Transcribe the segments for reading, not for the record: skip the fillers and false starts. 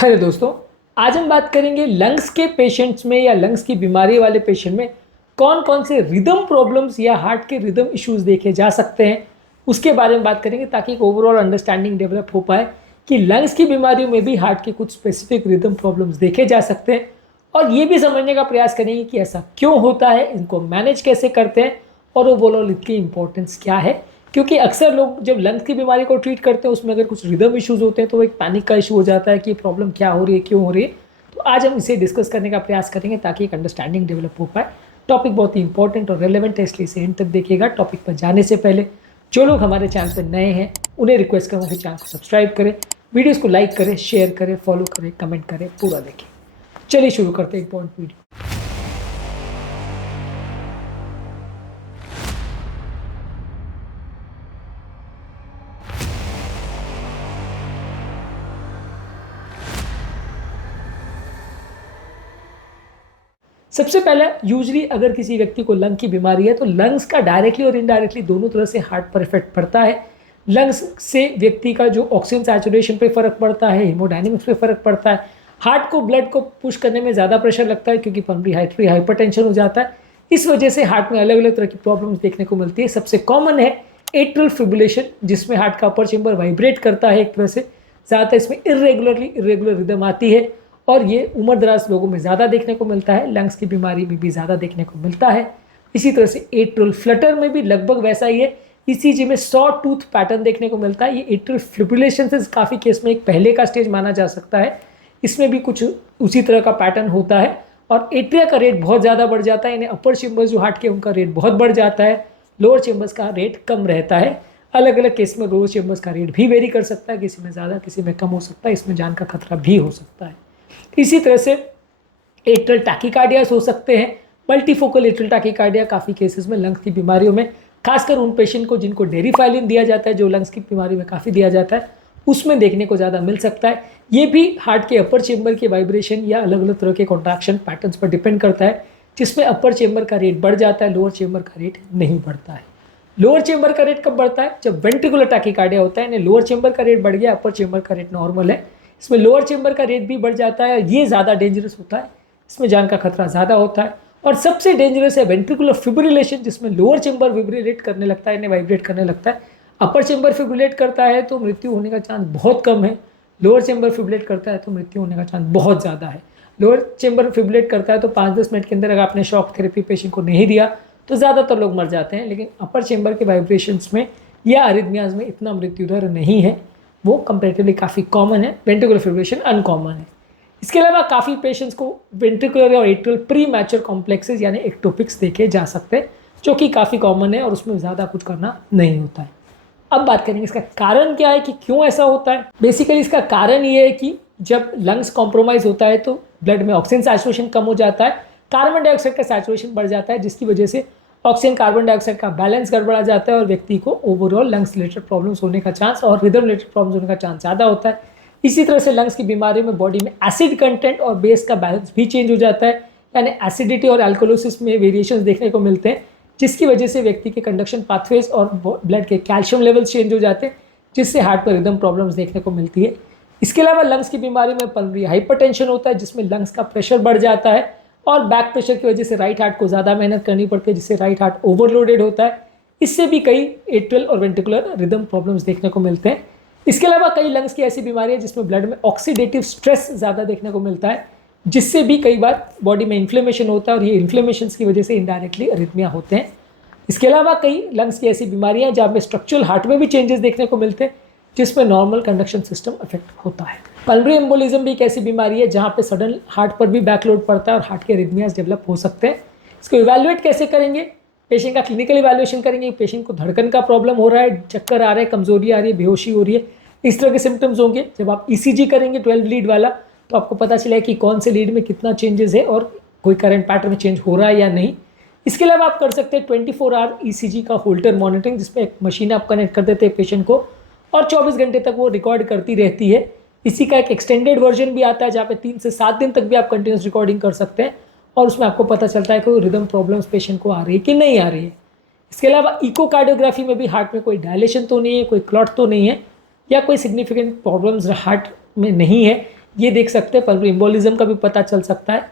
Hello दोस्तों, आज हम बात करेंगे लंग्स के पेशेंट्स में या लंग्स की बीमारी वाले पेशेंट में कौन कौन से रिदम प्रॉब्लम्स या हार्ट के रिदम इश्यूज देखे जा सकते हैं। उसके बारे में बात करेंगे ताकि एक ओवरऑल अंडरस्टैंडिंग डेवलप हो पाए कि लंग्स की बीमारियों में भी हार्ट के कुछ स्पेसिफिक रिदम प्रॉब्लम्स देखे जा सकते हैं। और ये भी समझने का प्रयास करेंगे कि ऐसा क्यों होता है, इनको मैनेज कैसे करते हैं और ओवरऑल इसकी इंपॉर्टेंस क्या है। क्योंकि अक्सर लोग जब लंग्स की बीमारी को ट्रीट करते हैं उसमें अगर कुछ रिदम इश्यूज होते हैं तो एक पैनिक का इशू हो जाता है कि प्रॉब्लम क्या हो रही है, क्यों हो रही है। तो आज हम इसे डिस्कस करने का प्रयास करेंगे ताकि एक अंडरस्टैंडिंग डेवलप हो पाए। टॉपिक बहुत ही इंपॉर्टेंट और रेलेवेंट है, इसलिए इसे एंड तक देखिएगा। टॉपिक पर जाने से पहले जो लोग हमारे चैनल पर नए हैं उन्हें रिक्वेस्ट करूँगा कि चैनल को सब्सक्राइब करें, वीडियोज़ को लाइक करें, शेयर करें, फॉलो करें, कमेंट करें, पूरा देखें। चलिए शुरू करते हैं इंपॉर्टेंट वीडियो। सबसे पहले यूजली अगर किसी व्यक्ति को लंग की बीमारी है तो लंग्स का डायरेक्टली और इनडायरेक्टली दोनों तरह से हार्ट पर इफेक्ट पड़ता है। लंग्स से व्यक्ति का जो ऑक्सीजन सैचुरेशन पे फर्क पड़ता है, हीमोडायनेमिक्स पे फर्क पड़ता है। हार्ट को ब्लड को पुश करने में ज़्यादा प्रेशर लगता है क्योंकि पल्मोनरी हाइपरटेंशन हो जाता है। इस वजह से हार्ट में अलग अलग तरह की प्रॉब्लम्स देखने को मिलती है। सबसे कॉमन है एट्रियल फिब्रिलेशन, जिसमें हार्ट का अपर चेंबर वाइब्रेट करता है एक तरह से। ज़्यादातर इसमें इर्रेगुलर रिदम आती है और ये उम्र दराज लोगों में ज़्यादा देखने को मिलता है। लंग्स की बीमारी में भी ज़्यादा देखने को मिलता है। इसी तरह से एट्रियल फ्लटर में भी लगभग वैसा ही है। ईसीजी में सॉ टूथ पैटर्न देखने को मिलता है। ये एट्रियल फिब्रिलेशन से काफ़ी केस में एक पहले का स्टेज माना जा सकता है। इसमें भी कुछ उसी तरह का पैटर्न होता है और एट्रिया का रेट बहुत ज़्यादा बढ़ जाता है। यानी अपर चेम्बर्स जो हार्ट के उनका रेट बहुत बढ़ जाता है, लोअर चेम्बर्स का रेट कम रहता है। अलग अलग केस में लोअर चेम्बर्स का रेट भी वेरी कर सकता है, किसी में ज़्यादा किसी में कम हो सकता है। इसमें जान का खतरा भी हो सकता है। इसी तरह से एट्रियल टैकीकार्डियास हो सकते हैं। मल्टीफोकल एट्रियल टैकीकार्डिया काफ़ी केसेस में लंग्स की बीमारियों में, खासकर उन पेशेंट को जिनको डेरिफाइलिन दिया जाता है, जो लंग्स की बीमारी में काफ़ी दिया जाता है, उसमें देखने को ज़्यादा मिल सकता है। ये भी हार्ट के अपर चेम्बर के वाइब्रेशन या अलग अलग तरह के कॉन्ट्रैक्शन पैटर्न्स पर डिपेंड करता है, जिसमें अपर चेम्बर का रेट बढ़ जाता है, लोअर चेम्बर का रेट नहीं बढ़ता है। लोअर चेम्बर का रेट कब बढ़ता है? जब वेंट्रिकुलर टैकीकार्डिया होता है। यानी लोअर चेम्बर का रेट बढ़ गया, अपर चेम्बर का रेट नॉर्मल है। इसमें लोअर चेम्बर का रेट भी बढ़ जाता है। ये ज़्यादा डेंजरस होता है, इसमें जान का खतरा ज़्यादा होता है। और सबसे डेंजरस है वेंट्रिकुलर फिब्रिलेशन, जिसमें लोअर चेम्बर विब्रिलेट करने लगता है, यानी वाइब्रेट करने लगता है। अपर चेम्बर फिब्रिलेट करता है तो मृत्यु होने का चांस बहुत कम है। लोअर चेम्बर फिब्रिलेट करता है तो मृत्यु होने का चांस बहुत ज़्यादा है। लोअर चेम्बर फिब्रिलेट करता है तो 5-10 मिनट के अंदर अगर आपने शॉक थेरेपी पेशेंट को नहीं दिया तो ज़्यादातर लोग मर जाते हैं। लेकिन अपर चेम्बर के वाइब्रेशंस में या अरिथमियाज में इतना मृत्यु दर नहीं है, वो कंपेरेटिवली काफ़ी कॉमन है। वेंट्रिकुलर फिब्रिलेशन अनकॉमन है। इसके अलावा काफ़ी पेशेंट्स को वेंट्रिकुलर और एट्रियल प्री मैच्योर कॉम्प्लेक्सेस यानी एक्टोपिक्स देखे जा सकते हैं, जो कि काफ़ी कॉमन है और उसमें ज़्यादा कुछ करना नहीं होता है। अब बात करेंगे इसका कारण क्या है कि क्यों ऐसा होता है। बेसिकली इसका कारण ये है कि जब लंग्स कॉम्प्रोमाइज़ होता है तो ब्लड में ऑक्सीजन सैचुरेशन कम हो जाता है, कार्बन डाइऑक्साइड का सैचुरेशन बढ़ जाता है, जिसकी वजह से ऑक्सीजन कार्बन डाइऑक्साइड का बैलेंस गड़बड़ा जाता है और व्यक्ति को ओवरऑल लंग्स रिलेटेड प्रॉब्लम्स होने का चांस और रिदम रिलेटेड प्रॉब्लम्स होने का चांस ज़्यादा होता है। इसी तरह से लंग्स की बीमारी में बॉडी में एसिड कंटेंट और बेस का बैलेंस भी चेंज हो जाता है। यानी एसिडिटी और एल्कोलोसिस में वेरिएशंस देखने को मिलते हैं, जिसकी वजह से व्यक्ति के कंडक्शन पाथवेज और ब्लड के कैल्शियम लेवल्स चेंज हो जाते हैं, जिससे हार्ट पर रिदम प्रॉब्लम्स देखने को मिलती है। इसके अलावा लंग्स की बीमारी में पल्मोनरी हाइपरटेंशन होता है, जिसमें लंग्स का प्रेशर बढ़ जाता है और बैक प्रेशर की वजह से राइट हार्ट को ज़्यादा मेहनत करनी पड़ती है, जिससे राइट हार्ट ओवरलोडेड होता है। इससे भी कई एट्रियल और वेंट्रिकुलर रिदम प्रॉब्लम्स देखने को मिलते हैं। इसके अलावा कई लंग्स की ऐसी बीमारी है जिसमें ब्लड में ऑक्सीडेटिव स्ट्रेस ज़्यादा देखने को मिलता है, जिससे भी कई बार बॉडी में इन्फ्लेमेशन होता है और ये इन्फ्लेमेशन की वजह से इनडायरेक्टली अरिथमिया होते हैं। इसके अलावा कई लंग्स की ऐसी बीमारियां हैं जहाँ पे स्ट्रक्चरल हार्ट में भी चेंजेस देखने को मिलते हैं, जिसमें नॉर्मल कंडक्शन सिस्टम अफेक्ट होता है। पल्मोनरी एम्बोलिज्म भी एक ऐसी बीमारी है जहाँ पे सडन हार्ट पर भी बैकलोड पड़ता है और हार्ट के अरिथमियाज डेवलप हो सकते हैं। इसको इवैल्यूएट कैसे करेंगे? पेशेंट का क्लिनिकल इवैल्यूएशन करेंगे। पेशेंट को धड़कन का प्रॉब्लम हो रहा है, चक्कर आ रहे हैं, कमजोरी आ रही है, बेहोशी हो रही है, इस तरह के सिम्टम्स होंगे। जब आप ईसीजी करेंगे 12 लीड वाला तो आपको पता चलेगा कि कौन से लीड में कितना चेंजेस है और कोई करंट पैटर्न में चेंज हो रहा है या नहीं। इसके अलावा आप कर सकते हैं 24 आवर ईसीजी का होल्टर मॉनिटरिंग, जिसमें एक मशीन आप कनेक्ट कर देते हैं पेशेंट को और 24 घंटे तक वो रिकॉर्ड करती रहती है। इसी का एक एक्सटेंडेड वर्जन भी आता है जहाँ पे 3 से 7 दिन तक भी आप कंटिन्यूस रिकॉर्डिंग कर सकते हैं और उसमें आपको पता चलता है कि रिदम प्रॉब्लम्स पेशेंट को आ रही है कि नहीं आ रही है। इसके अलावा इकोकार्डियोग्राफी में भी हार्ट में कोई डायलेशन तो नहीं है, कोई क्लॉट तो नहीं है या कोई सिग्निफिकेंट प्रॉब्लम्स हार्ट में नहीं है, ये देख सकते हैं। पल्मोनरी एम्बोलिज्म का भी पता चल सकता है।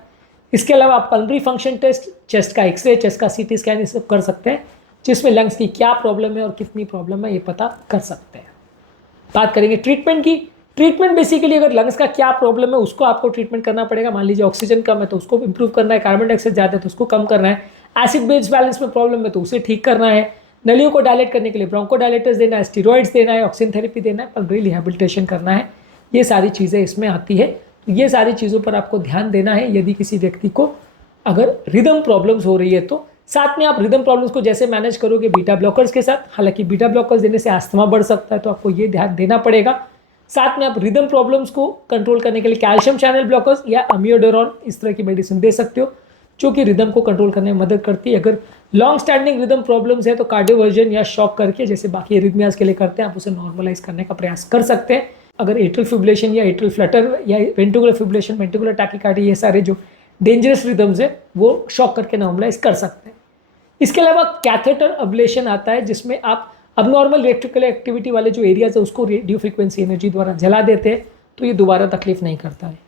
इसके अलावा आप पल्मोनरी फंक्शन टेस्ट, चेस्ट का एक्सरे, चेस्ट का सीटी स्कैन, ये सब कर सकते हैं, जिसमें लंग्स की क्या प्रॉब्लम है और कितनी प्रॉब्लम है ये पता कर सकते हैं। बात करेंगे ट्रीटमेंट की। ट्रीटमेंट बेसिकली अगर लंग्स का क्या प्रॉब्लम है उसको आपको ट्रीटमेंट करना पड़ेगा। मान लीजिए ऑक्सीजन कम है तो उसको इंप्रूव करना है, कार्बन डाइऑक्साइड ज़्यादा है तो उसको कम करना है, एसिड बेस बैलेंस में प्रॉब्लम है तो उसे ठीक करना है, नलियों को डायलेट करने के लिए ब्रोंकोडायलेटर्स देना है, स्टीरॉइड्स देना है, ऑक्सीजन थेरेपी देना है, पल्मोनरी रिहैबिलिटेशन करना है। ये सारी चीज़ें इसमें आती है। तो ये सारी चीज़ों पर आपको ध्यान देना है यदि किसी व्यक्ति को अगर रिदम प्रॉब्लम्स हो रही है तो। साथ में आप रिदम प्रॉब्लम्स को जैसे मैनेज करोगे बीटा ब्लॉकर्स के साथ, हालांकि बीटा ब्लॉकर्स देने से अस्थमा बढ़ सकता है तो आपको ये ध्यान देना पड़ेगा। साथ में आप रिदम प्रॉब्लम्स को कंट्रोल करने के लिए कैल्शियम चैनल ब्लॉकर्स या अमियोडोरॉन इस तरह की मेडिसिन दे सकते हो, जो कि रिदम को कंट्रोल करने में मदद करती है। अगर लॉन्ग स्टैंडिंग रिदम प्रॉब्लम्स है तो कार्डियोवर्जन या शॉक करके, जैसे बाकी एरिथमियाज के लिए करते हैं, आप उसे नॉर्मलाइज करने का प्रयास कर सकते हैं। अगर एट्रियल फिब्रिलेशन या एट्रियल फ्लटर या वेंट्रिकुलर फिब्रिलेशन, वेंट्रिकुलर टैकीकार्डी, ये सारे जो डेंजरस रिदम्स है वो शॉक करके नॉर्मलाइज कर सकते हैं। इसके अलावा कैथेटर अब्लेशन आता है, जिसमें आप अबनॉर्मल इलेक्ट्रिकल एक्टिविटी वाले जो एरियाज है उसको रेडियो फ्रीक्वेंसी एनर्जी द्वारा जला देते हैं, तो ये दोबारा तकलीफ नहीं करता है।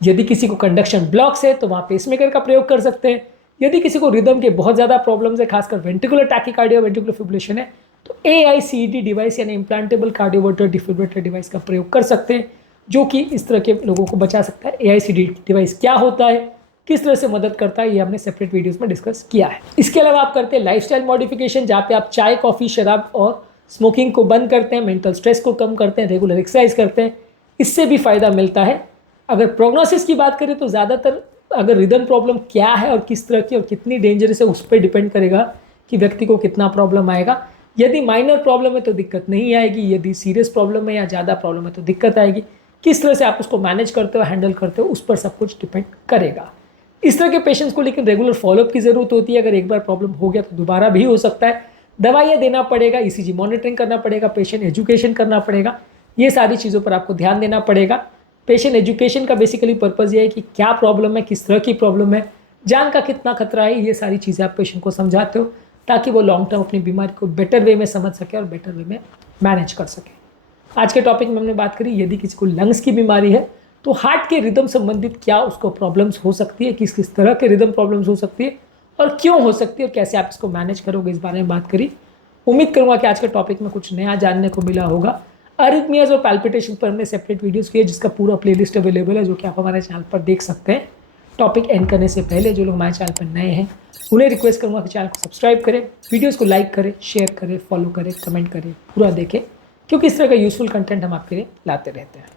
यदि किसी को कंडक्शन ब्लॉक्स है तो वहाँ पेसमेकर का प्रयोग कर सकते हैं। यदि किसी को रिदम के बहुत ज़्यादा प्रॉब्लम्स है, खासकर वेंट्रिकुलर टैकीकार्डिया, वेंट्रिकुलर फिब्रिलेशन है, तो AICD डिवाइस यानी इम्प्लांटेबल कार्डियोवर्टर डिफिब्रिलेटर डिवाइस का प्रयोग कर सकते हैं, जो कि इस तरह के लोगों को बचा सकता है। AICD डिवाइस क्या होता है, किस तरह से मदद करता है, ये हमने सेपरेट वीडियोस में डिस्कस किया है। इसके अलावा आप करते हैं लाइफस्टाइल मॉडिफिकेशन, जहाँ पे आप चाय, कॉफ़ी, शराब और स्मोकिंग को बंद करते हैं, मेंटल स्ट्रेस को कम करते हैं, रेगुलर एक्सरसाइज करते हैं, इससे भी फ़ायदा मिलता है। अगर प्रोग्नोसिस की बात करें तो ज़्यादातर अगर रिदम प्रॉब्लम क्या है और किस तरह की और कितनी डेंजरस है उस पर डिपेंड करेगा कि व्यक्ति को कितना प्रॉब्लम आएगा। यदि माइनर प्रॉब्लम है तो दिक्कत नहीं आएगी, यदि सीरियस प्रॉब्लम है या ज़्यादा प्रॉब्लम है तो दिक्कत आएगी। किस तरह से आप उसको मैनेज करते हो, हैंडल करते हो, उस पर सब कुछ डिपेंड करेगा। इस तरह के पेशेंट्स को लेकिन रेगुलर फॉलोअप की ज़रूरत होती है। अगर एक बार प्रॉब्लम हो गया तो दोबारा भी हो सकता है, दवाइयाँ देना पड़ेगा, ECG मॉनिटरिंग करना पड़ेगा, पेशेंट एजुकेशन करना पड़ेगा, ये सारी चीज़ों पर आपको ध्यान देना पड़ेगा। पेशेंट एजुकेशन का बेसिकली पर्पज़ ये है कि क्या प्रॉब्लम है, किस तरह की प्रॉब्लम है, जान का कितना खतरा है, ये सारी चीज़ें आप पेशेंट को समझाते हो ताकि वो लॉन्ग टर्म अपनी बीमारी को बेटर वे में समझ सके और बेटर वे में मैनेज कर सके। आज के टॉपिक में हमने बात करी यदि किसी को लंग्स की बीमारी है तो हार्ट के रिदम संबंधित क्या उसको प्रॉब्लम्स हो सकती है, किस किस तरह के रिदम प्रॉब्लम्स हो सकती है और क्यों हो सकती है और कैसे आप इसको मैनेज करोगे, इस बारे में बात करी। उम्मीद करूँगा कि आज के टॉपिक में कुछ नया जानने को मिला होगा। अरिथमियाज और पैल्पिटेशन पर हमने सेपरेट वीडियोस किए, जिसका पूरा प्लेलिस्ट अवेलेबल है, जो कि आप हमारे चैनल पर देख सकते हैं। टॉपिक एंड करने से पहले जो लोग हमारे चैनल पर नए हैं उन्हें रिक्वेस्ट करूँगा कि चैनल को सब्सक्राइब करें, वीडियोज़ को लाइक करें, शेयर करें, फॉलो करें, कमेंट करें, पूरा देखें, क्योंकि इस तरह का यूजफुल कंटेंट हम आपके लिए लाते रहते हैं।